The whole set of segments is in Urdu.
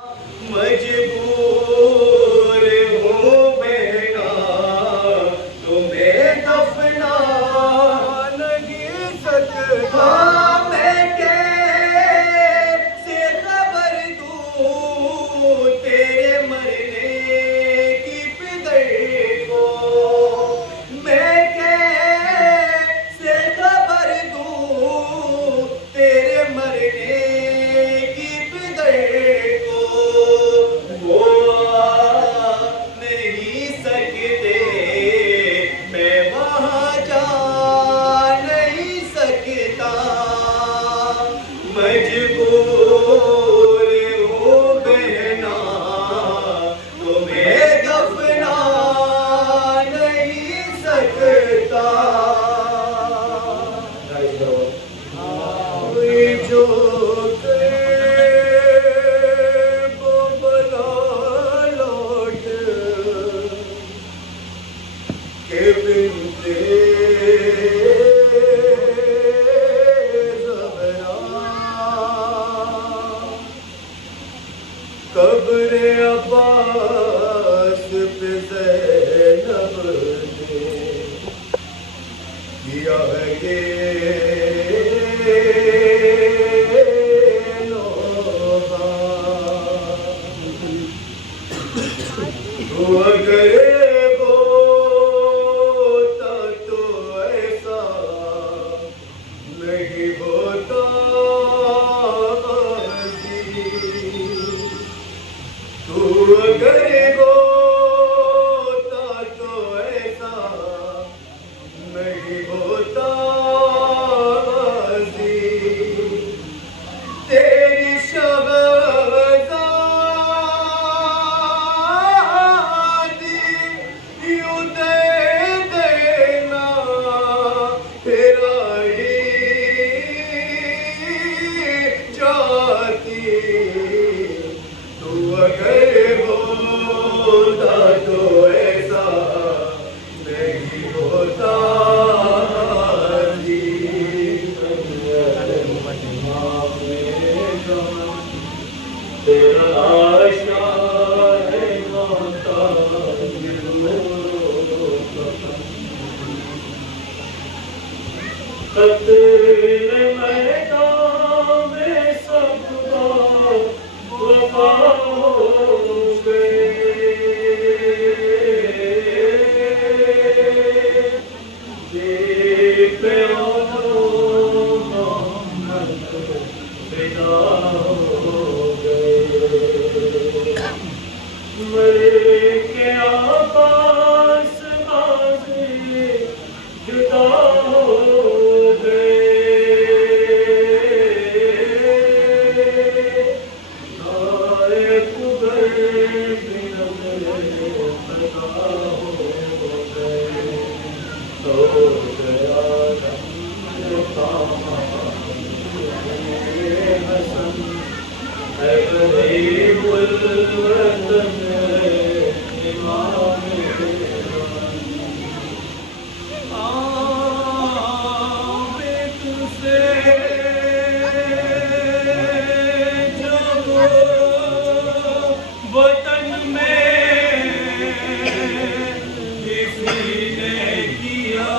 مجبور ہوں بیٹا تمہیں دفنا نہیں سکتا میں کیسے خبر دوں تیرے مرنے کی پدر کو میں کیسے خبر دوں تیرے مرنے کی پدر کو وہ نہیں سکتے میں وہاں جا نہیں سکتا مجبور ہوں بہنا تمہیں دفنا نہیں سکتا جو قبر عباس پہ زینب نے کیا ہے یہ لوہا تو اگر ہوتا تو ایسا نہیں ہوتا تو اگر ہوتا تو ایسا نہیں ہوتا تیری شہزادی یوں دے دینا تیرا ہی چاہتی تو اگر ہوتا تو ایسا نہیں ہوتا تیرا آشنا ہے موتا قتل میدان میں سب کو وفا کے آباس بازی جدا ہو گئے نائے قبر بنا ہو گئے تو گیا حسن ہے غریب الوطن امام عابد سے جب وطن میں کسی نے کیا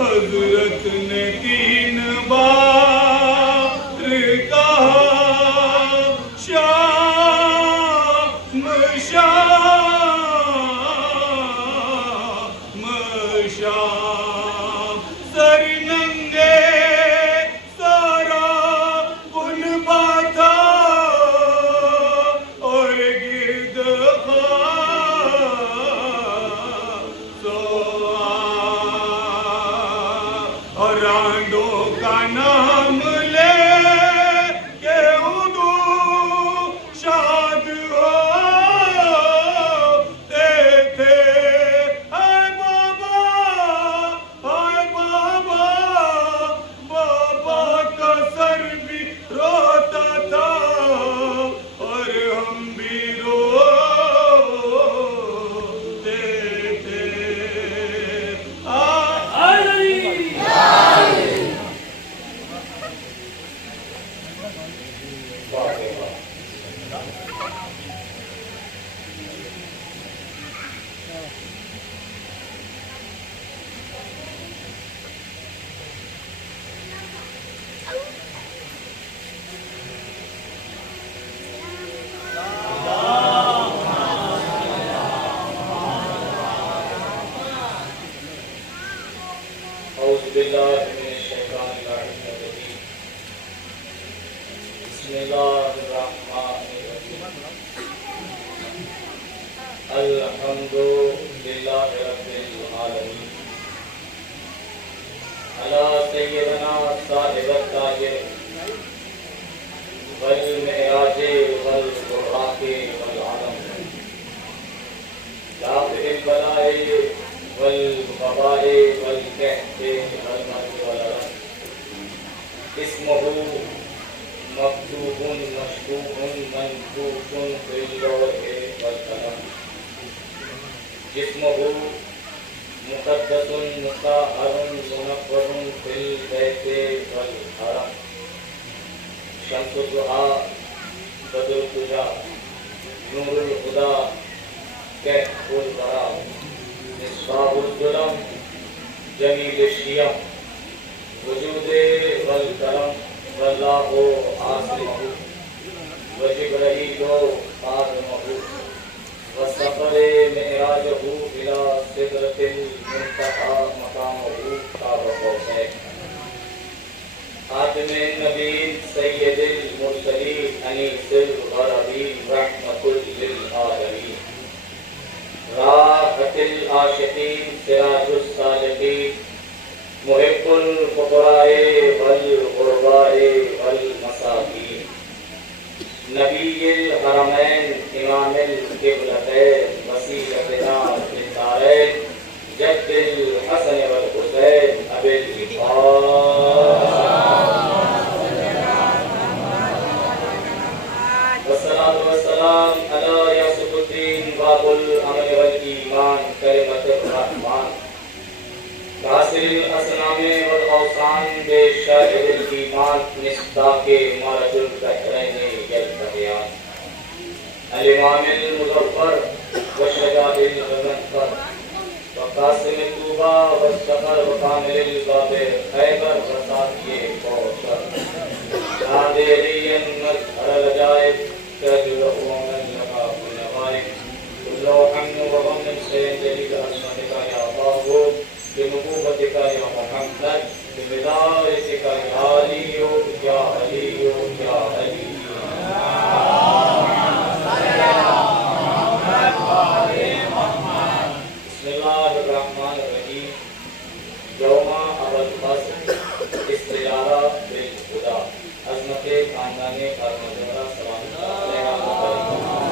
حضرت نے 3 بار کہا شام شام شام سر ننگے سارا بن باتا اور گرد خاک سو الحمد للہ رب العالمین علی سیدنا صاحب التاج والمعراج والبراق والعالم دافع البلاء والوباء والقحط والمرض والعرض اسمه مكتوب مشكوك منكوش في اللوح والقلم جسمه مقدس مطهر منور في البيت والحرم شمس الضحى بدر الدجى نور الهدى كهف البراء مصباح الظلم جميل الشيم وجود والكرم والله عاصمه وجبريل خادمه وسفر معراجه إلى سدرة المنتهى مقامه قاب قوسين خاتم النبيين سيد المرسلين أنيس الغربين رحمة للعالمين راحة العاشقين سراج الصالحين محب الفقراء والغرباء والمساكين نبي الحرمين إمام القبلتين وسيلتنا للدارين جد الحسن والحسين أبي الغفار والصلاة والسلام على يوسف الدين باب الأمل والإيمان كلمة الرحمن ناصر الأصنام والأوثان بشاهد الإيمان مصداق مرج البحرين يلتقيان الإمام المظفر والشجاع المنفر وقاسم الطوبى والسفر وكامل الباب خيبر وساقي كوثر نادريا مظهر العجائب تجله من لقاء النوائب كل حمد وغم سيجري عظمتك يا الله بنبوتك يا محمد بولايتك يا علي يا علي يا علي بسم الله الرحمن الرحيم يوم أول فصل استجارة بالهدى عظمت خاندان کارمجورہ سلام علیہ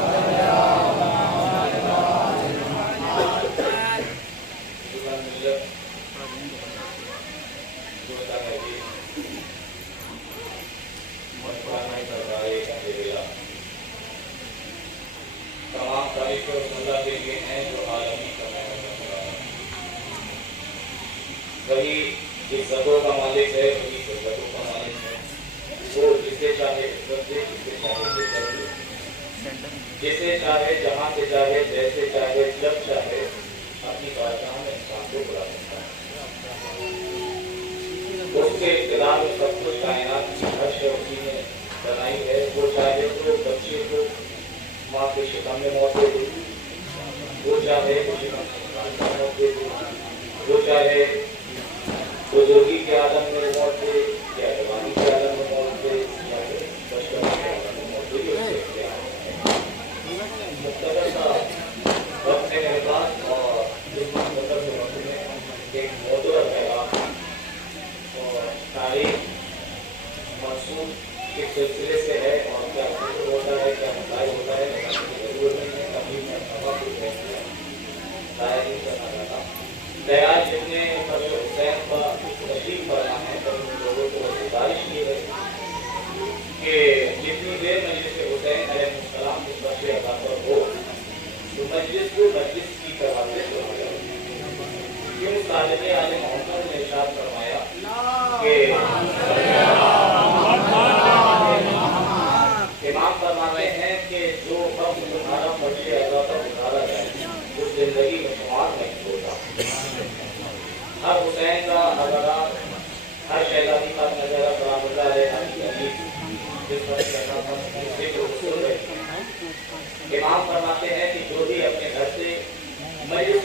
تمام تعریفیں اس اللہ کے لیے ہیں جو عالمی کا وہی عزتوں کا مالک ہے وہی عزتوں کا مالک ہے وہ جسے چاہے عزت دے جسے چاہے عزت دے جسے چاہے جہاں سے چاہے جیسے چاہے جب چاہے اپنی بارگاہ میں انسان کو بلا سکتا ہے اس کے اقتدار میں سب کچھ کائنات کی ہر شے اسی نے بنائی ہے وہ چاہے تو بچے کو ماں کے شکم میں موت دے دے وہ چاہے شکم میں موت دے دے وہ چاہے بزرگی کے عالم میں موت دے یا جوانی کے عالم میں موت دے یا بچپن کے عالم میں موت دے اس کے اختیار ہے مختصر سا وقت میرے پاس اور اس مختصر سے وقت میں ایک معتبر پیغام اور تاریخ منسوخ کے سلسلے سے ہے اور کیا ہوتا ہے کیا مسائل ہوتا ہے ضرورت نہیں ہے کبھی میں کچھ ضائع نہیں کرنا چاہتا بیاج جتنے حسین کا تشریف فرما ہے تو ان لوگوں کو گزارش کی ہے کہ جتنی دیر مجلس حسین علیہ السلام کی بخش عطا پر ہو تو مجلس کو مجلس کی طرح سے سنا جائے کیوں صادق عالم محمد نے ارشاد فرمایا کہ امام فرماتے ہیں کہ جو وقت تمہارا بخش عطا پر گزارا جائے اس زندگی میں شمار نہیں ہوتا ہر حسین کا حضرات ہر شہزادی کا نظر سلام اللہ علیہ حدیث جس پر ذکر سن رہے ہیں امام فرماتے ہیں کہ جو بھی اپنے گھر سے مجلس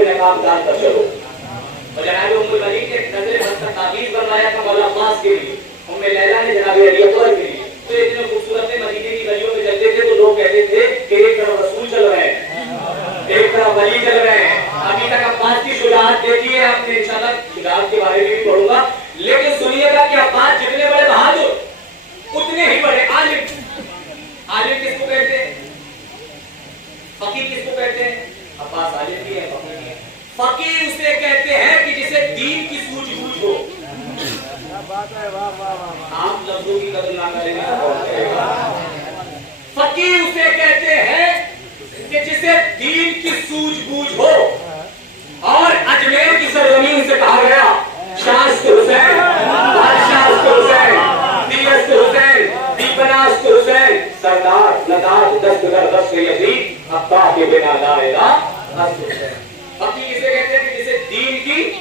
بے نقاب دار کر چلو. اور جناب ام المنی کے نظر بس کا تعبیر کروایا تھا مولا عباس کے لیے, ام لیلہ نے جناب علی اکبر کے لیے. تو اتنے خوبصورت مدینے کی گلیوں میں چلتے تھے تو لوگ کہتے تھے کہ ایک طرف رسول چل رہے ہیں, ایک طرف ولی چل رہے ہیں. ابھی تک عباس کی شجاعت دیکھی ہے, آپ نے انشاءاللہ شجاعت کے بارے میں بھی پڑھوں گا, لیکن سنیے گا کہ عباس جتنے بڑے بہادر اتنے ہی بڑے عالم. عالم کس کو کہتے ہیں؟ فقیہ کس کو کہتے ہیں؟ عباس عالم بھی ہے, فقیہ بھی ہے. فقیہ اسے کہتے ہیں کہ جسے دین کی سوجھ بوجھ ہو. آپ لفظوں کی قدر نہ کریں گے. فقیہ اسے کہتے ہیں کہ جسے دین کی سوجھ بوجھ ہو. اور اجمیر کی سرزمین سے کہا گیا شاست حسین, بادشاہ حسین, دیست حسین, دیپناست حسین, سردار ندار دستگر دست یزید عطا کے بنا لا الہ الا حسین. فقیہ اسے کہتے ہیں کہ جسے دین کی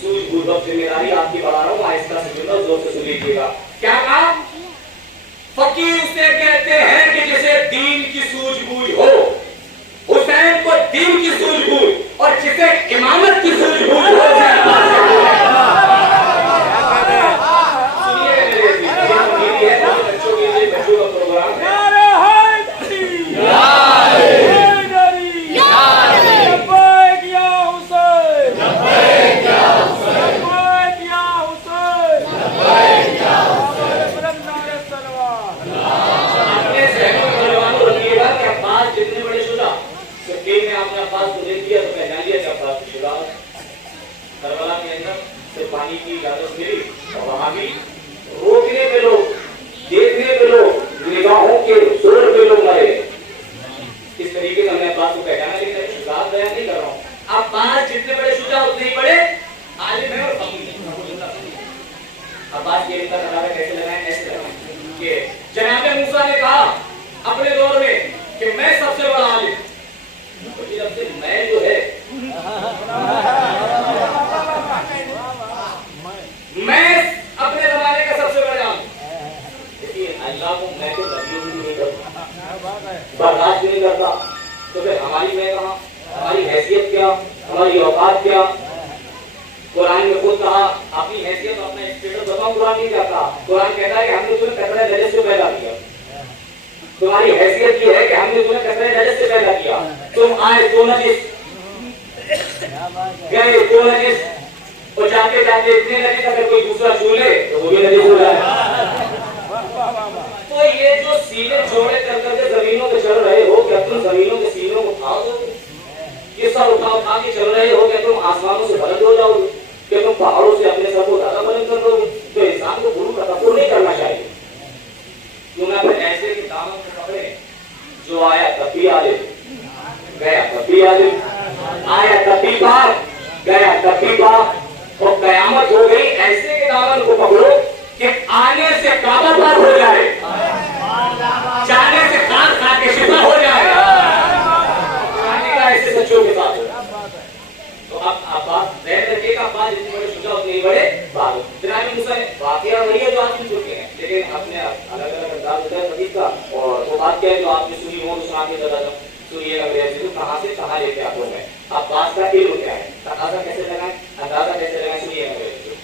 سوجھ بوجھ ہو. ذمہ داری آپ کی بڑھا رہا ہوں, آہستہ سے سننا, زور سے سن لیجیے گا. کیا کہا؟ فقیہ اسے کہتے ہیں کہ جسے دین کی سوجھ بوجھ ہو. حسین کو دین کی سوجھ بوجھ, اور جسے امامت کی سوجھ بوجھ ہو. پانی کی اجازت ملی اور وہاں بھی روکنے پہ لوگ, دیکھنے پہ لوگ, نگاہوں کے زور پہ لوگ مرے. اس طریقے سے میں عباس کو پہچانا, لیکن شجاعت بیان نہیں کر رہا ہوں. عباس جتنے بڑے شجاع اتنے ہی بڑے عالم ہیں اور فقیہ ہیں. عباس کے علم کا تقاضا کیسے لگائیں؟ ایسے لگائیں کہ جناب موسیٰ نے کہا اپنے دور میں کہ میں سب سے بڑا عالم. جب سے میں جو ہے میں اپنے زمانے کا سب سے بڑا عالم. دیکھیے اللہ کو میں تو نبیوں بھی نہیں کرتا, برداشت نہیں کرتا, تو پھر ہماری میں کہاں, ہماری حیثیت کیا, ہماری اوقات کیا؟ قرآن میں خود کہا اپنی حیثیت اپنا اسٹیٹس بتاؤں. قرآن نہیں کہتا. قرآن کہتا ہے کہ ہم نے تمہیں قطرہ نجس سے پیدا کیا. تمہاری حیثیت یہ ہے کہ ہم نے تمہیں قطرہ نجس سے پیدا کیا. تم آئے تو نجس, گئے تو نجس, اور جاتے جاتے اتنے نجس اگر کوئی دوسرا چھو لے تو وہ بھی نجس ہو جائے. تو یہ جو سینے جوڑے کر کر کے زمینوں پہ چل رہے ہو, کیا تم زمینوں کے سینوں کو اٹھا دو گے؟ یہ سب اٹھا کے چل رہے ہو, کیا تم آسمانوں سے بلند ہو جاؤ گے؟ کیا تم پہاڑوں سے اپنے سر کو زیادہ بلند کر دو گے؟ تو انسان کو غرور کا تکبر نہیں کرنا چاہیے. کیوں نہ پھر ایسے کے دامن کو پکڑے جو آیا تب بھی عالم, گیا تب بھی عالم, آیا تب بھی پاک, گیا تب بھی پاک, اور قیامت ہو گئی. ایسے کے دامن کو پکڑو کہ آنے سے کعبہ پار ہو جائے, جانے سے خان کھا کے شفا ہو جائے. آنے کا ایسے سچوں کے ساتھ ہو. تو اب عباس ذہن رکھیے گا, عباس جتنے بڑے شجاع اتنے ہی بڑے بہادر. جناب موسیٰ نے واقعہ وہی ہے جو آپ سن چکے ہیں, لیکن اپنے الگ الگ انداز ہوتا ہے حدیث کا. اور وہ بات کیا ہے جو آپ نے سنی ہو, سنا کے بتا دوں. سنیے گا میرے عزیزو, کہاں سے کہاں لے کے آپ ہو گئے. عباس کا علم کیا ہے, تقاضا کیسے لگائیں, اندازہ کیسے لگائیں. سنیے گا میرے عزیزو,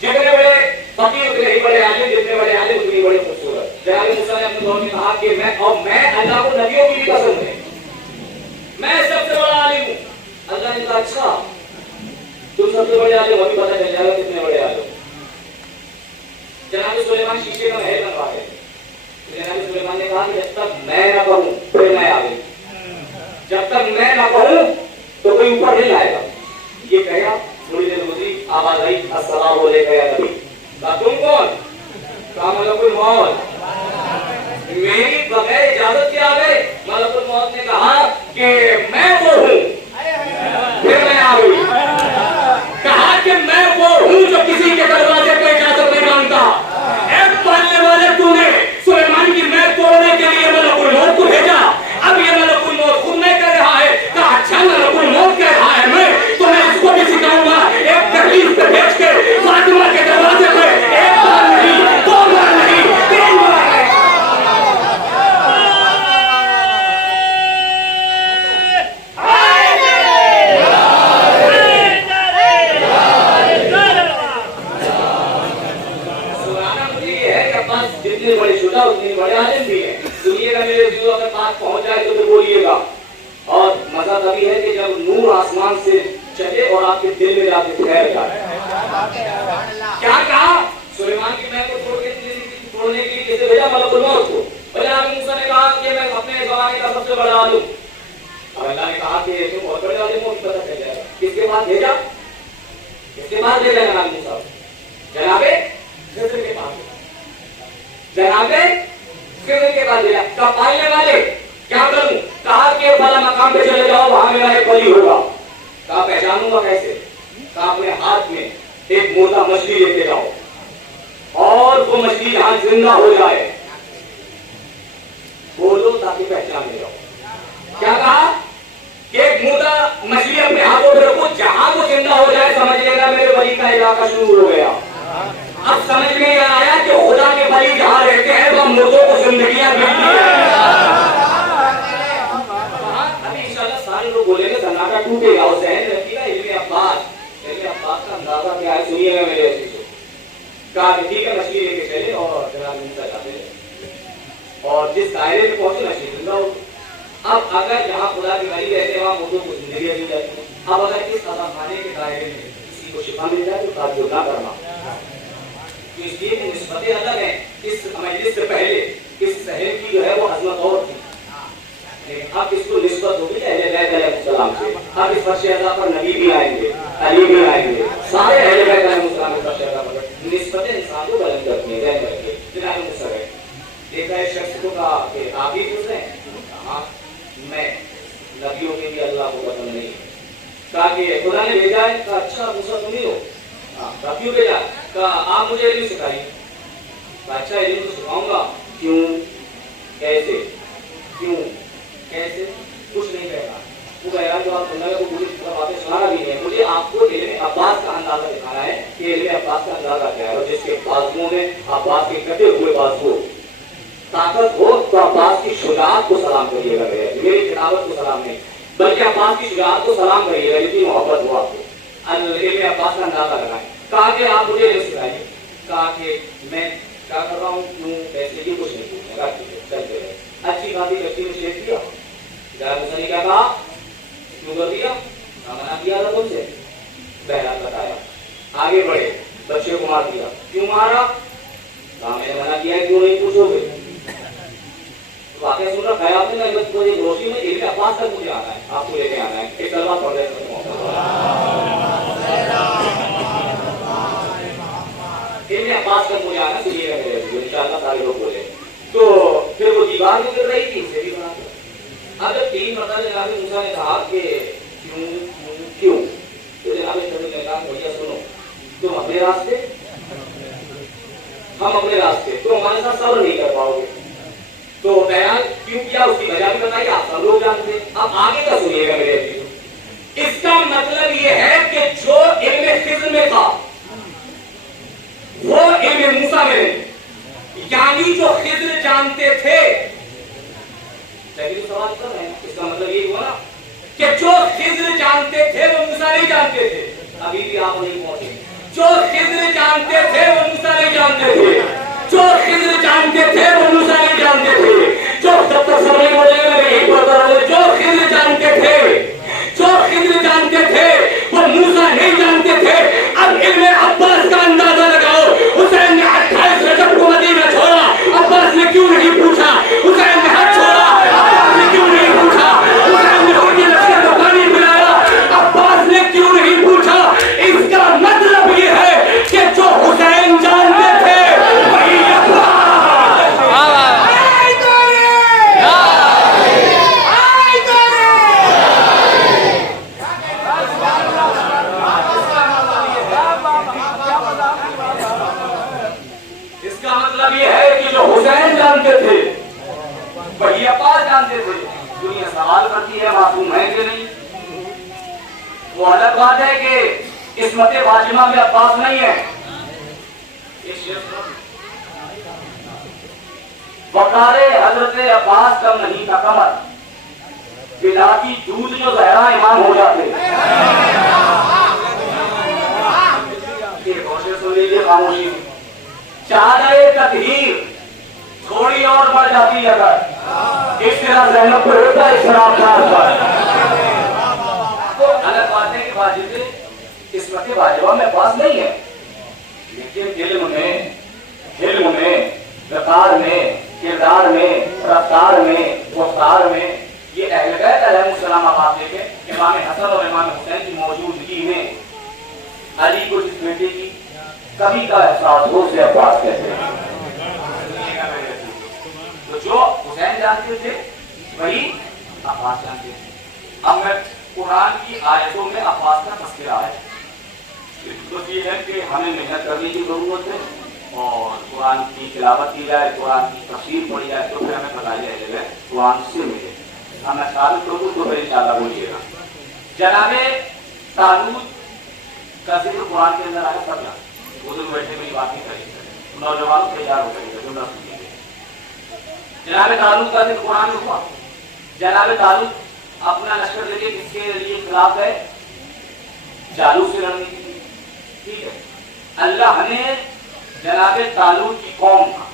جتنے بڑے فقیر اتنے ہی بڑے عالم, جتنے بڑے عالم اتنے ہی بڑے خوبصورت. جناب موسیٰ نے اپنے دور میں کہا کہ میں اللہ کو نبیوں کی بھی پسند ہے, میں سب سے بڑا عالم ہوں. اللہ نے کہا اچھا تم سب سے بڑے عالم, ابھی پتہ چل جائے گا کتنے بڑے عالم. جناب سلیمان شیشے کا محل بنوا رہے تھے. جناب سلیمان نے کہا کہ جب تک میں نہ کہوں پھر میں عالم, جب تک میں نہ کہوں تو کوئی اوپر نہیں آئے گا. یہ کہا, تھوڑی دیر گزری, آواز آئی السلام علیکم یا نبی. کہا تم کون؟ کہا ملک الموت. میری بغیر اجازت کے آ گئے. ملک الموت نے کہا کہ میں وہ ہوں. پھر میں آ گئی, کہا کہ میں وہ ہوں جو کسی کے دروازے پہ اجازت نہیں مانگتا. اے پالنے والے, تو نے سلیمان کی میں توڑنے کے لیے ملک الموت کو بھیجا. اب یہ ملک الموت خود نہیں کہہ رہا ہے. کہا اچھا ملک الموت کہہ رہا ہے میں, تو میں اس کو بھی سکھاؤں گا. ایک دہلیز پہ بھیج کے فاطمہ کے دروازے پہ ایک بار نہیں, دو بار نہیں, تین بار نہیں. اور آپ کے دل میں جا کے ٹھہر جائے. کیا کہا سلیمان کی محل کو توڑنے کے لیے کیسے بھیجا ملک الموت کو. جناب موسیٰ نے کہا کہ میں اپنے زمانے کا سب سے بڑا عالم. اب اللہ نے کہا کہ تم بہت بڑے عالم ہو, پتہ چل جائے گا. کس کے پاس بھیجا؟ کس کے پاس بھیجا جناب موسیٰ؟ جناب خضر کے پاس. جناب خضر کے پاس بھیجا. کہا پالنے والے کیا کروں؟ کہا کہ فلاں مقام پہ چلے جاؤ, وہاں میرا ایک ولی ہوگا. کہا پہچانوں گا کیسے؟ کہا اپنے ہاتھ میں ایک مردہ مچھلی لے کے جاؤ اور وہ مچھلی جہاں زندہ ہو جائے بولو تاکہ پہچان لے جاؤ. کیا کہا کہ ایک مردہ مچھلی اپنے ہاتھوں پہ رکھو, جہاں وہ زندہ ہو جائے سمجھ لینا میرے ولی کا علاقہ شروع ہو گیا. اب سمجھ میں یہ آیا کہ خدا کے ولی جہاں رہتے ہیں وہ مردوں کو زندگیاں ملتی ہیں. ابھی انشاءاللہ سارے لوگ بولیں گے سناٹا ٹوٹے گا. اور ذہن رکھیے گا علم عباس کا اندازہ کیا ہے, سنیے گا میرے عزیزو. کہا کہ ٹھیک ہے مچھلی لے کے چلے اور جناب موسیٰ جاتے رہے اور جس دائرے میں پہنچے مچھلی زندہ ہو. اب اگر جہاں خدا کے ولی رہتے ہیں وہاں مردوں کو زندگیاں دی جاتی ہیں. اب اگر اس خانے کے دائرے میں کسی کو شفا مل جائے تو تعجب نہ کرنا. تو اس لیے نسبتیں الگ ہیں. اس مجلس سے پہلے اس شہر کی جو ہے وہ عظمت اور تھی, اب اس کو نسبت ہوگی اہل بیت علیہ السلام سے. اب اس فرش اعلیٰ پر نبی بھی آئیں گے, علی بھی آئیں گے, سارے اہل بیت علیہ السلام کے فرش اعلیٰ پر نسبتیں انسان کو بلند کرتی ہیں. ذہن رکھیے. جناب موسیٰ ہے دیکھا ہے شخص کو کہا کہ آپ ہی پوچھ رہے ہیں. ہاں میں نبیوں کے لیے اللہ کو پسند نہیں. کہا کہ خدا نے بھیجا ہے. کہا اچھا موسیٰ تم ہی ہو. ہاں کیوں بھیجا؟ کہا آپ مجھے علم سکھائیے. کہا اچھا علم تو سکھاؤں گا. کیوں کیسے کیوں کیسے کچھ نہیں کہنا. وہ کہہ رہا جو آپ سننا ہے وہ مجھے باتیں سنانا بھی نہیں ہے. مجھے آپ کو علم عباس کا اندازہ دکھانا ہے کہ علم عباس کا اندازہ کیا ہے. اور جس کے بازوؤں میں عباس کے کٹے ہوئے بازو طاقت ہو تو عباس کی شجاعت کو سلام کریے گا. میری کتابت کو سلام نہیں بلکہ عباس کی شجاعت کو سلام کریے گا جتنی محبت ہو آپ کو. علم عباس کا اندازہ لگائیں. کہا کہ آپ مجھے علم سکھائیے. کہا کہ میں کیا کر رہا ہوں کیوں ایسے ہی کچھ نہیں پوچھنے کا. چلتے رہے. اچھی خاصی بچی نے شیخ کیا. جناب موسیٰ نے کیا کہا کیوں کر دیا؟ منع کیا تھا تم سے. بہرحال بتایا. آگے بڑھے. بچے کو مار دیا. کیوں مارا؟ کہا میں نے منع کیا ہے کیوں نہیں پوچھو گے. واقعہ سن رکھا ہے آپ نے. میں بس مجھے روشنی میں علم عباس تک مجھے آنا ہے, آپ کو لے کے آنا ہے. ایک کلمہ پڑھ لیتے ہیں. علم عباس تک مجھے آنا سنیے گا میرے عزیزو. انشاءاللہ سارے لوگ بولے. تو پھر وہ دیوار جو گر رہی تھی اسے بھی بنا دیا. اب جب 3 مرتبہ جناب موسیٰ نے کہا کہ کیوں کیوں تو جناب خضر نے کہا بھیا سنو تم اپنے راستے ہم اپنے راستے, تو ہمارے ساتھ صبر نہیں کر پاؤ گے. تو بیان کیوں کیا اس کی وجہ بھی بتائی, آپ سب لوگ جانتے. اب آگے کا سنیے گا میرے عزیزو. اس کا مطلب یہ ہے کہ جو علم خضر میں تھا وہ علم موسیٰ میں نہیں. یعنی جو خضر جانتے تھے سوال کر رہے ہیں. اس کا مطلب یہ ہوا نا کہ جو خضر جانتے تھے وہ موسیٰ نہیں جانتے تھے. ابھی بھی آپ نہیں پہنچے. جو خضر جانتے تھے وہ موسیٰ نہیں جانتے تھے. جو خضر جانتے تھے وہ موسیٰ نہیں جانتے تھے. جو جب تک سب نہیں بولے گا میں یہی پڑھتا رہا. جو خضر جانتے تھے جو خضر جانتے تھے وہ موسیٰ نہیں جانتے تھے. اب علم عباس کا اندازہ لگاؤ. حسین نے 28 رجب کو مدینہ چھوڑا, عباس نے کیوں نہیں پوچھا. حسین نے حج چھوڑا, عباس نے کیوں نہیں پوچھا. حسین نے ان کی لشکر کو پانی پلایا, عباس نے کیوں نہیں پوچھا. اس کا مطلب یہ ہے کہ جو حسین جانتے تھے وہی جانتے تھے وہی عباس جانتے تھے. دنیا سوال کرتی ہے معصوم ہے کہ نہیں. وہ الگ بات ہے کہ عصمت فاطمہ میں عباس نہیں ہے. وقار حضرت عباس کم نہیں تھا کمر. بلا کی دودھ جو زہرا امام ہو جاتے. خاموشی چادر تطہیر تھوڑی اور بڑھ جاتی ہے. اگر اس طرح زینب کو ہوتا ہے اس طرح تو الگ بات ہے کہ واجب قسمت واجبہ میں پاس نہیں ہے، لیکن علم میں وقار میں کردار میں رفتار میں گفتار میں یہ اہل بیت علیہ السلام آپ دیکھیں امام حسن اور امام حسین کی موجودگی میں علی کو جس بیٹے کی کمی کا احساس ہو اسے عباس کہتے ہیں. تو جو حسین جانتے تھے وہی عباس جانتے تھے. اب میں قرآن کی آیتوں میں عباس کا تذکرہ ہے، تو یہ ہے کہ ہمیں محنت کرنے کی ضرورت ہے اور قرآن کی تلاوت کی جائے، قرآن کی تفسیر پڑھی جائے تو پھر ہمیں پتہ چلے گا قرآن سے ملے. ہم میں ثابت کروں تو پھر انشاءاللہ بولیے گا. جناب طالوت کا ذکر قرآن کے اندر آیا سب یہاں بزرگ بیٹھے میری بات نہیں کریں گے، نوجوان تیار ہو جائیں گے جملہ سنیں گے. جناب طالوت کا ذکر قرآن میں ہوا. جناب طالوت اپنا لشکر لے کے کس کے لیے خلاف ہے؟ جالوت سے لڑنے کے لیے. ٹھیک ہے، اللہ نے جناب طالوت کی قوم کا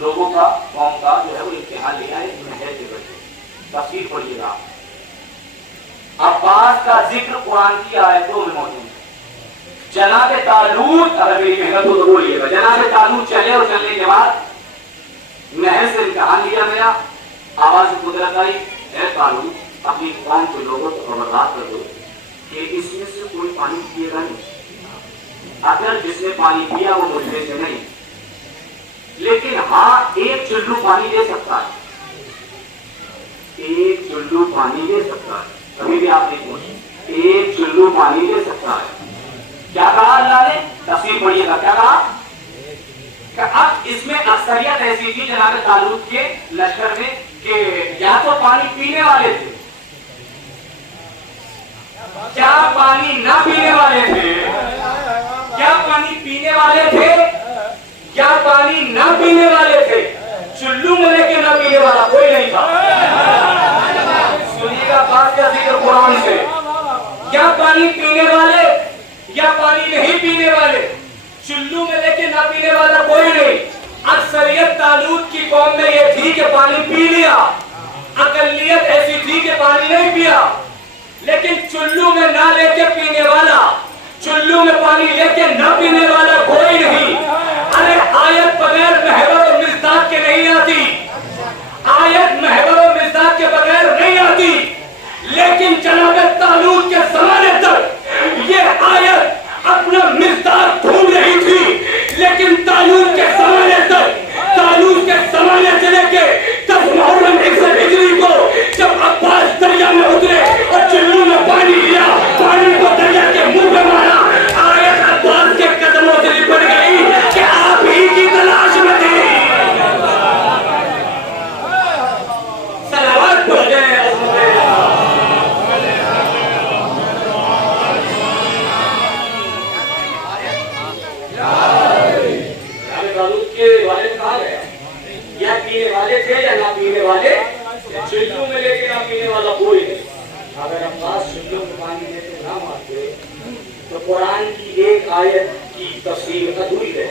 لوگوں کا قوم کا جو ہے وہ امتحان لیا ہے. محض کے بچے تفسیر پڑھیے گا. عباس کا ذکر قرآن کی آیتوں میں موجود ہے. جناب طالوت اگر میری محنت ہو تو بولیے گا. جناب طالوت چلے اور چلنے کے بعد محض سے امتحان لیا گیا. آواز قدرت آئی، اے طالوت اپنی قوم کے لوگوں کو خبردار کر دو کہ اس میں سے کوئی پانی پیے گا نہیں. اگر جس نے پانی پیا وہ مجھے سے نہیں، لیکن ہاں ایک چلو پانی دے سکتا ہے. ایک چلو پانی دے سکتا ہے. کبھی بھی آپ نہیں پوچھیں، ایک چلو پانی دے سکتا ہے. کیا کہا اللہ نے؟ تفسیر پڑھیے گا. کیا کہا کہ اب اس میں اکثریت ایسی تھی جناب طالوت کے لشکر میں کہ یا تو پانی پینے والے تھے، کیا پانی نہ پینے والے تھے، کیا پانی پینے والے تھے، کیا پانی نہ پینے والے تھے. چلو میں لے کے نہ پینے والا کوئی نہیں تھا. سنیے گا بات کا ذکر قرآن سے. کیا پانی پینے والے یا پانی نہیں پینے والے، چلو میں لے کے نہ پینے والا کوئی نہیں. اکثریت طالوت کی قوم میں یہ تھی کہ پانی پی لیا، اقلیت ایسی تھی کہ پانی نہیں پیا. لیکن چلو میں نہ لے کے پینے والا، چلو میں پانی لے کے نہ پینے والا کوئی نہیں. ارے آیت بغیر محور و مصداق کے نہیں آتی، آیت محور و مصداق کے بغیر نہیں آتی. لیکن جناب طالوت کے زمانے تک یہ آیت اپنا مصداق ڈھونڈ رہی تھی. لیکن طالوت کے زمانے تک، طالوت کے زمانے سے لے کے 10 محرم 61 ہجری کو جب عباس دریا میں اترے اور چلو میں پانی لیا، پانی کو دریا کے منہ میں مارا، آیت عباس کے قدموں سے لپٹ گئی کہ آپ ہی کی تلاش میں تھی. صلوات پڑھ جائیں. پینے والے تھے یا نہ پینے والے، چلو میں لے کے نہ پینے والا کوئی نہیں. اگر عباس چلو میں پانی لے کے نہ مارتے تو قرآن کی ایک آیت کی تفسیر ادھوری رہ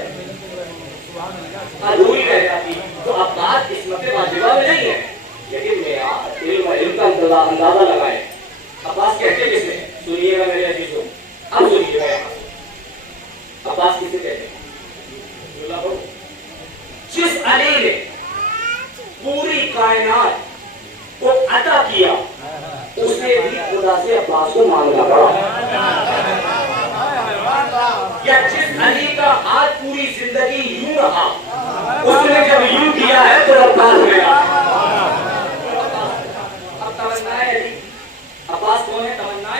جاتی. تو عباس قسمت واجبہ میں نہیں ہے، لیکن علم کا اندازہ لگائے. عباس کہتے کس نے؟ سنیے گا میرے عزیزوں، اب سنیے گا. عباس کسے کہتے ہیں؟ جس علی نے پوری کائنات کو عطا کیا اسے بھی خدا سے عباس کو مانگنا پڑا. یا جس علی کا ہاتھ پوری زندگی یوں رہا اس نے جب یوں کیا ہے تو عباس گیا. اب تمنا علی، عباس کون ہے؟ تمنا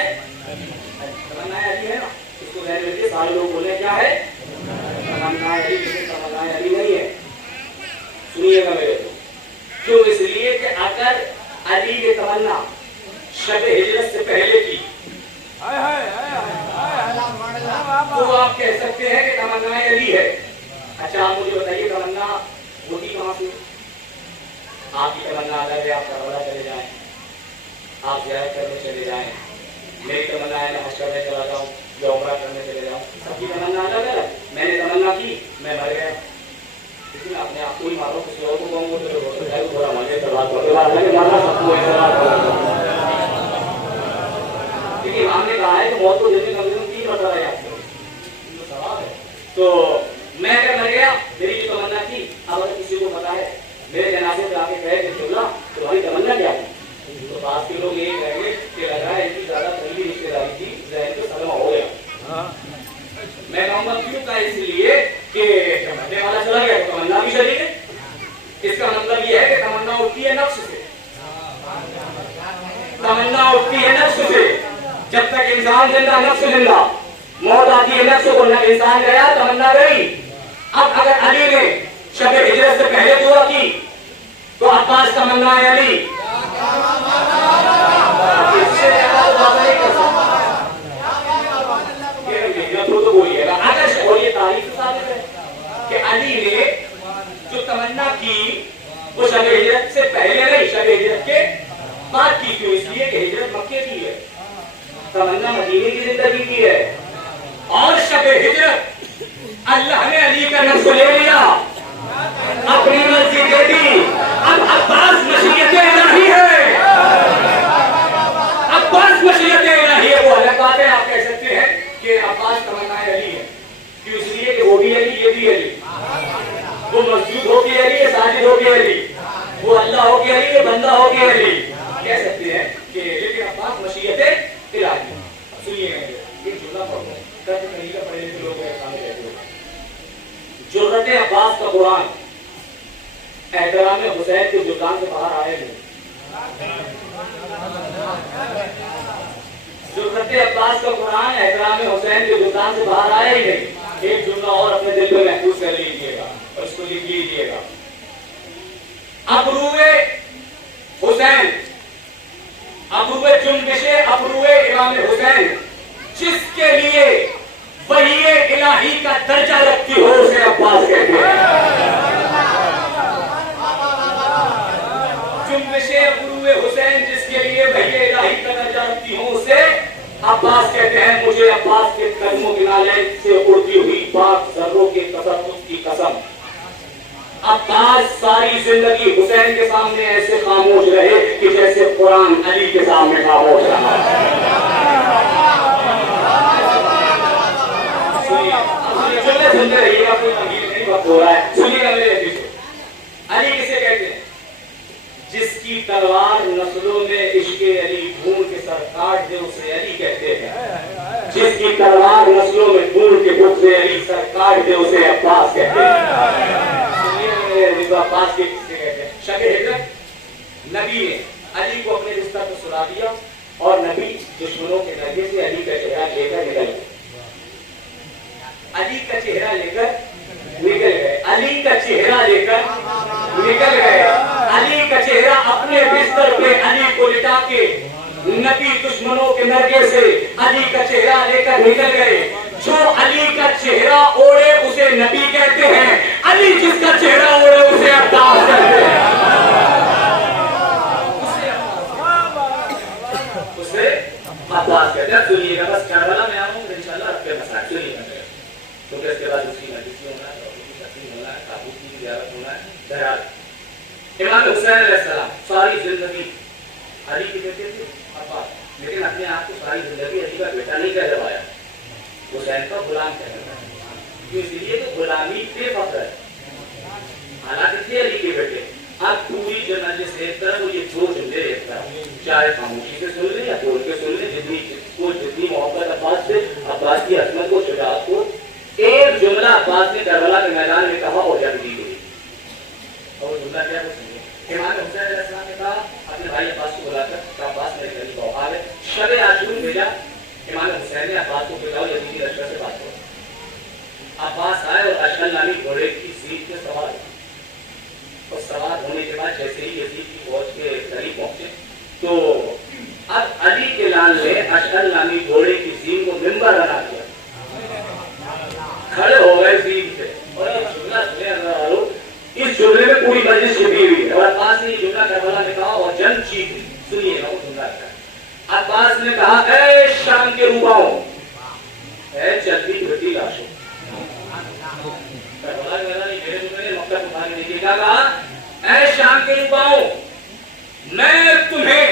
علی ہے نا. اس کو ذہن رکھیے، سارے لوگ بولے کیا ہے؟ تمنا علی. تمنا علی نہیں ہے. سنیے گا میرے کو. کیوں؟ اس لیے کہ اگر علی کی تمنا شب ہجرت سے پہلے کی تو آپ کہہ سکتے ہیں کہ تمنا علی ہے. اچھا آپ مجھے بتائیے تمنا ہوتی کہاں سے؟ آپ کی تمنا الگ ہے، آپ کربلا چلے جائیں، آپ زیارت کرنے چلے جائیں. میری تمنا ہے نماز کرنے چلا جاؤں یا عمرہ کرنے چلے جاؤں. سب کی تمنا الگ ہے. میں نے تمنا کی، میں مر گیا. لیکن آپ نے آپ کو ہی مارو، کسی اور کو کہوں گے تو تھوڑا مارے سوال کرتے مارنا سب کو لیکن ہم نے کہا ہے کہ موت کو دینے کم سے کم 3 مرتبہ یاد کرو، تو ثواب ہے۔ تو میں اگر مر گیا، میری جو تمنا تھی، اب اگر کسی کو پتا ہے میرے جنازے پہ آ کے کہے کہ قبلہ تمہاری تمنا کیا تھی، تو بعض کے لوگ یہ کہیں گے کہ لگ رہا ہے ان کی زیادہ قریبی رشتے داری تھی، ذہن کو صدمہ ہو گیا۔ میں کہوں گا کیوں کا، اس لیے کہ جب مرنے والا چلا گیا تو تمنا بھی شریک ہے۔ اس کا مطلب یہ ہے کہ تمنا اٹھتی ہے نفس سے، تمنا اٹھتی ہے نفس سے۔ جب تک انسان زندہ نفس زندہ، موت آتی ہے نفس کو، نہ انسان گیا تمنا گئی۔ اب اگر علی نے شب ہجرت سے پہلے دعا کی تو عباس تمنا ہے علی، اس سے زیادہ دعا نہیں کر سکتا۔ تو وہی ہے اگر، اور یہ تاریخ ثابت ہے کہ علی نے جو تمنا کی وہ شب ہجرت سے پہلے نہیں، شب ہجرت کے بعد کی۔ کیوں؟ اس لیے کہ ہجرت مکے کی ہے، تمنا مدینے کی زندگی کی ہے، اور شب ہجرت اللہ نے علی کا نفس لے لیا، اپنی مرضی دے دی۔ اب عباس مشیت الہی ہے، عباس مشیت الہی ہے۔ وہ الگ بات ہے، آپ کہہ سکتے ہیں کہ عباس تمنا علی ہے، کیوں؟ اس لیے کہ وہ بھی علی، یہ بھی علی، وہ مسجود ہو کے علی، ساجد ہو کے علی، وہ اللہ ہو کے علی، بندہ ہو کے علی، کہہ سکتے ہیں کہ لیکن عباس مشیت الہی۔ سنیے گا ایک جملہ پڑھو، کہتے ہیں کہ پڑھے لکھے لوگ سامنے کہتے ہو، جرأت عباس کا قرآن احترام حسین کے جردان سے باہر آئے نہیں۔ جرأت عباس کا قرآن احترام حسین کے جردان سے باہر آیا ہی نہیں۔ ایک جملہ اور اپنے دل میں محفوظ کر لیجیے گا اور اس کو لکھ لیجیے گا، ابروئے حسین، ابروئے جنبش ابروئے امام حسین، جس کے لیے وحی الہی کا درجہ رکھتی ہو اسے عباس کہتے ہیں۔ جنبش ابروئے حسین، جس کے لیے وحی الہی کا درجہ رکھتی ہو اسے عباس کہتے ہیں۔ مجھے عباس کے قدموں کے نالے سے اڑتی ہوئی پاک ذروں کے تصدق کی قسم، عباس ساری زندگی حسین کے سامنے ایسے خاموش رہے کہ جیسے قرآن علی کے سامنے خاموش رہا۔ سنتے رہیے گا، کوئی تنقید نہیں وقت ہو رہا ہے، سنیے گا میرے حدیث کو۔ علی کسے کہتے ہیں؟ جس کی تلوار نسلوں میں عشق علی ڈھونڈ کے سر کاٹ دے اسے علی کہتے ہیں۔ جس کی تلوار نسلوں میں ڈھونڈ کے بت سے علی سر کاٹ دے اسے عباس کہتے ہیں۔ عباس کے کسے کہتے ہیں؟ شب ہجرت نبی نے علی کو اپنے بستر پر سلا دیا اور نبی دشمنوں کے ذریعے سے علی کا چہرہ لے کر نکل گئے، علی کا چہرہ لے کر نکل گئے، علی کا چہرہ لے کر نکل گئے، علی کا چہرہ اپنے بستر پہ علی کو لٹا کے نبی دشمنوں کے نرگے سے علی کا چہرہ لے کر نکل گئے۔ جو علی کا چہرہ اوڑے اسے نبی کہتے ہیں، علی جس کا چہرہ اوڑے اسے عباس کہتے ہیں، اسے عباس کہتے ہیں۔ سنیے گا، بس کربلا میں آؤں انشاءاللہ آپ کے مسائل سنیے گا، کیونکہ اس کے بعد اس کی نتیجی ہونا ہے، ہونا ہے، تابوت کی زیارت ہونا ہے، بہرحال امام حسین علیہ السلام ساری زندگی علی کی کہتے تھے عباس، لیکن اپنے آپ کو ساری زندگی علی کا بیٹا نہیں کہہ روایا، حسین کا غلام کہہ رہا، کیوں؟ اس لیے کہ غلامی بے فخر ہے، حالانکہ تھے علی کے بیٹے۔ اب پوری جنرل سے ایک طرح وہ یہ دو جملے رہتا ہے، چاہے خاموشی سے سن لیں یا بول کے سن لیں، جتنی محبت عباس سے، عباس کی عظمت کو، شجاعت کو، ایک جملہ عباس نے کربلا کے میدان میں کہا اور جنگ دی گئی، اور وہ جملہ کیا سنیے۔ امام حسین علیہ السلام نے کہا اپنے بھائی عباس کو بلا کر، عباس میرے قریب اوقات ہے، شب عاشور بھیجا امام حسین نے عباس کو بتاؤ یزیدی لشکر سے بات کرو۔ عباس آئے اور اشکل نامی گھوڑے کی سیٹ پہ سوار ہوئے، اور سوار ہونے کے بعد جیسے ہی یزید کی فوج کے قریب پہنچے تو اب علی کے لال نے اشکل نامی گھوڑے کی زین کو منبر بنا دیا، کھڑے ہو گئے زین سے، اور جملہ سنے، اس جملے میں پوری مجلس چھپی ہوئی ہے، اور عباس نے یہ جملہ کربلا میں کہا اور جنگ جیت لی۔ سنیے گا وہ جملہ کیا ہے۔ عباس نے کہا اے شام کے روباؤں، اے چلتی پھرتی لاشوں، کربلا کے میدان میرے جملے نے مکہ کو بھاگنے کے کیا کہا، اے شام کے روباؤں، میں تمہیں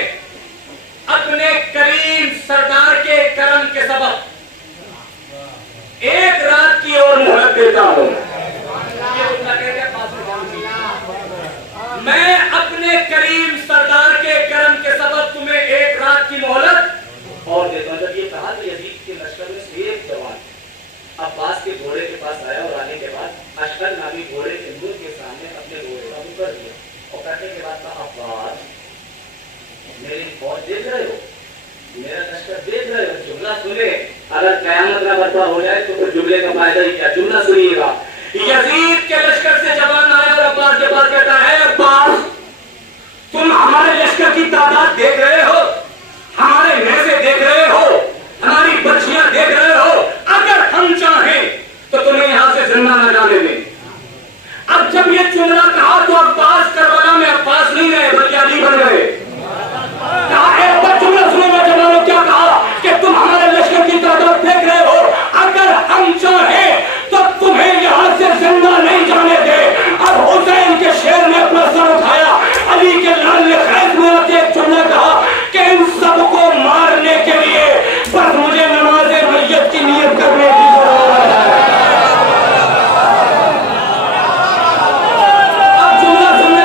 اپنے کریم سردار کے کرم کے سبب مہلت دیتا ہوں. میں اپنے کریم سردار کے کرم کے سبب تمہیں ایک رات کی مہلت اور دیتا ہوں. جب یہ کہا تو یزید کے لشکر میں سے ایک جوان عباس کے گھوڑے کے پاس آیا اور آنے کے بعد اشکل نامی گھوڑے کے منہ کے سامنے اپنے گھوڑے کا منہ کر دیا اور کرنے کے بعد کہا عباس میری فوج دیکھ رہے ہو, میرا لشکر دیکھ رہے ہو, جملہ سنے. اگر قیامت نہ برپا ہو جائے تو پھر جملے کا فائدہ ہی کیا. جملہ سنیے گا. یزید کے لشکر سے جوان آیا اور عباس کے پاس کہتا ہے عباس تم ہمارے لشکر کی تعداد دیکھ رہے ہو, ہمارے نیزے دیکھ رہے ہو, ہماری بچیاں دیکھ رہے ہو, اگر ہم چاہیں تو تمہیں یہاں سے زندہ نہ جانے دیں. اب جب یہ جملہ کہا تو عباس کربلا میں عباس نہیں رہے بلکہ علی بن گئے. جملہ سنو نوجوانوں, کیا کہا کہ تم ہمارے لشکر کی تعداد دیکھ رہے ہو, اگر ہم چاہیں تو تمہیں یہاں سے زندہ نہیں جانے دے. اب حسین کے شیر نے اپنا سر اٹھایا, علی کے لال نے خیز میں آتے ایک جملہ کہا کہ ان سب کو مارنے کے لیے بس مجھے نماز میت کی نیت کرنے کی ضرورت ہے. اب جملہ سننے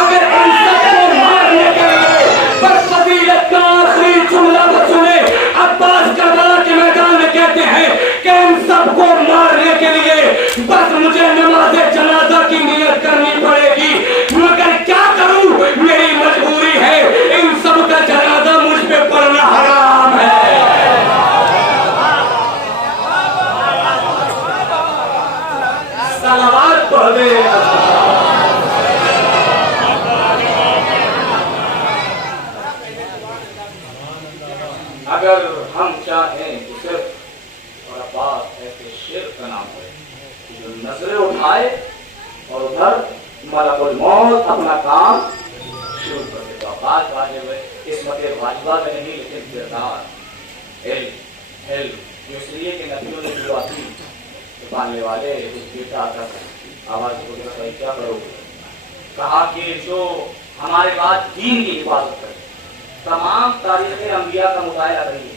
اگر ان سب کو مارنے کے لیے بس فضیلت کا آخری جملہ سنے. عباس کربلا کے میدان میں کہتے ہیں کہ ان سب کو مارنے کے لیے بس مجھے نماز جنازہ کی نیت کرنی پڑے گی, مگر کیا کروں میری مجبوری ہے, ان سب کا جنازہ مجھ پہ پڑھنا حرام ہے. صلوات پڑھ دے. اگر ہم چاہیں تو صرف اور عباس ایسے شیر کا نام ہے جو نظریں اٹھائے اور ادھر ملک الموت اپنا کام شروع کر دیتا. عباس واجب ہوئے قسمت واجبہ میں نہیں لیکن کردار علم جو اس لیے کہ نبیوں نے جو آتی پانے والے اس بیٹا آتا تھا آواز کو دیکھا کیا کرو گے, کہا کہ جو ہمارے بعد دین کی حفاظت کرے. تمام تاریخ انبیاء کا مطالعہ رہی ہے.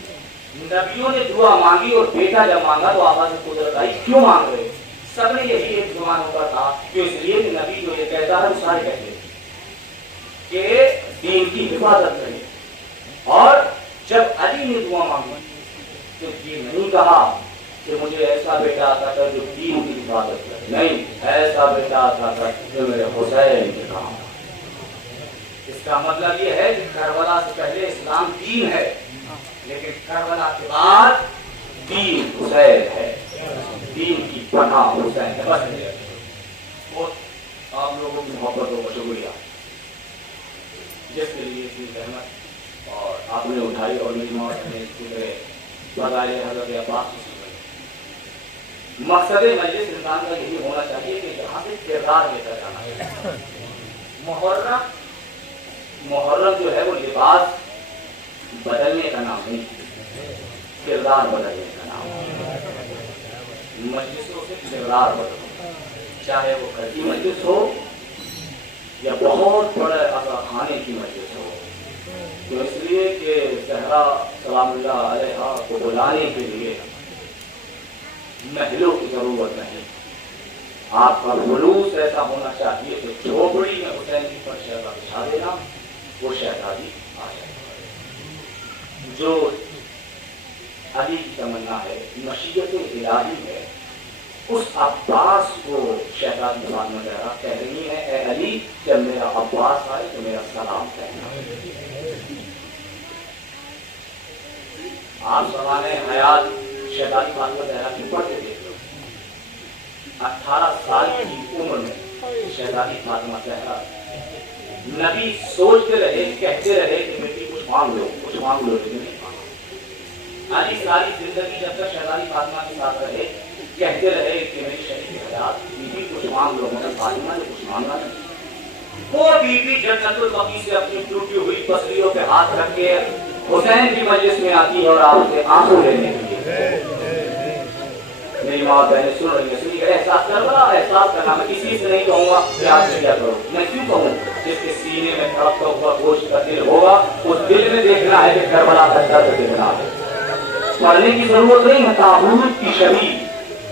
نبیوں نے دعا مانگی اور بیٹا جب مانگا تو آواز قدرت آئی کیوں مانگ رہے. سب نے یہی ایک گمان ہوتا تھا کہ اس لیے کہ نبی جو یہ کہتا ہے وہ سارے کہتے ہیں کہ دین کی حفاظت کرے. اور جب علی نے دعا مانگی تو یہ نہیں کہا کہ مجھے ایسا بیٹا آتا تھا جو دین کی حفاظت کرے, نہیں, ایسا بیٹا آتا تھا جو میرے حسین کے کام. اس کا مطلب یہ ہے کہ کربلا سے پہلے اسلام دین ہے لیکن کربلا کے بعد دین حسین ہے, دین کی پناہ حسین ہے. بس آپ لوگوں کی محبتوں کا شکریہ جس کے لیے اتنی زحمت اور آپ نے اٹھائی اور میری موت نے بغیر حضرت عباس کی سنائی. مقصد مجلس انسان کا یہی ہونا چاہیے کہ جہاں سے کردار لے کر جانا ہے. محرم جو ہے وہ لباس بدلنے کا نام نہیں, کردار بدلنے کا نام. مجلسوں سے کردار بدلو, چاہے وہ گھر کی مجلس ہو یا بہت بڑے خانے کی مجلس ہو. تو اس لیے کہ زہرا سلام اللہ علیہا کو بلانے کے لیے محلوں کی ضرورت نہیں. آپ کا خلوص ایسا ہونا چاہیے کہ جھوپڑی میں حسین کی پر شہزادہ بچھا دینا, وہ شہزادی آ جائے. جو علی کی تمنا ہے, مشیت الہی ہے, اس عباس کو شہزادی فاطمہ زہرا کہہ رہی ہے اے علی جب میرا عباس آئے تو میرا سلام کہنا. آپ زمانے حیات شہزادی فاطمہ زہرا کی پڑھ کے دیکھ لو. 18 سال کی عمر میں شہزادی فاطمہ زہرا نبی سوچتے رہے, کہتے رہے کہ بیٹی کچھ مانگ لو لیکن نہیں مانگا. علی ساری زندگی جب تک شہزادی فاطمہ کے ساتھ رہے کہتے رہے کہ میری شریف حیات بیٹی کچھ مانگ لو, مگر فاطمہ نے کچھ مانگا نہیں. وہ بیٹی جنت البقیع سے اپنی ٹوٹی ہوئی پسلیوں پہ ہاتھ رکھ کے حسین کی مجلس میں آتی ہے اور آپ سے آنسو لینے کے لیے. میری ماں بہنیں سن رہی ہیں, سنی کہ احساس کرنا, احساس کرنا. میں کسی سے نہیں کہوں گا کہ آپ سے کیا کرو, میں کیوں کہوں. جس کے سینے میں دھڑکتا ہوا گوشت کا دل ہوگا اس دل میں دیکھنا ہے کہ کربلا کا درد دیکھنا ہے. پڑھنے کی ضرورت نہیں ہے. تابوت کی شبیہ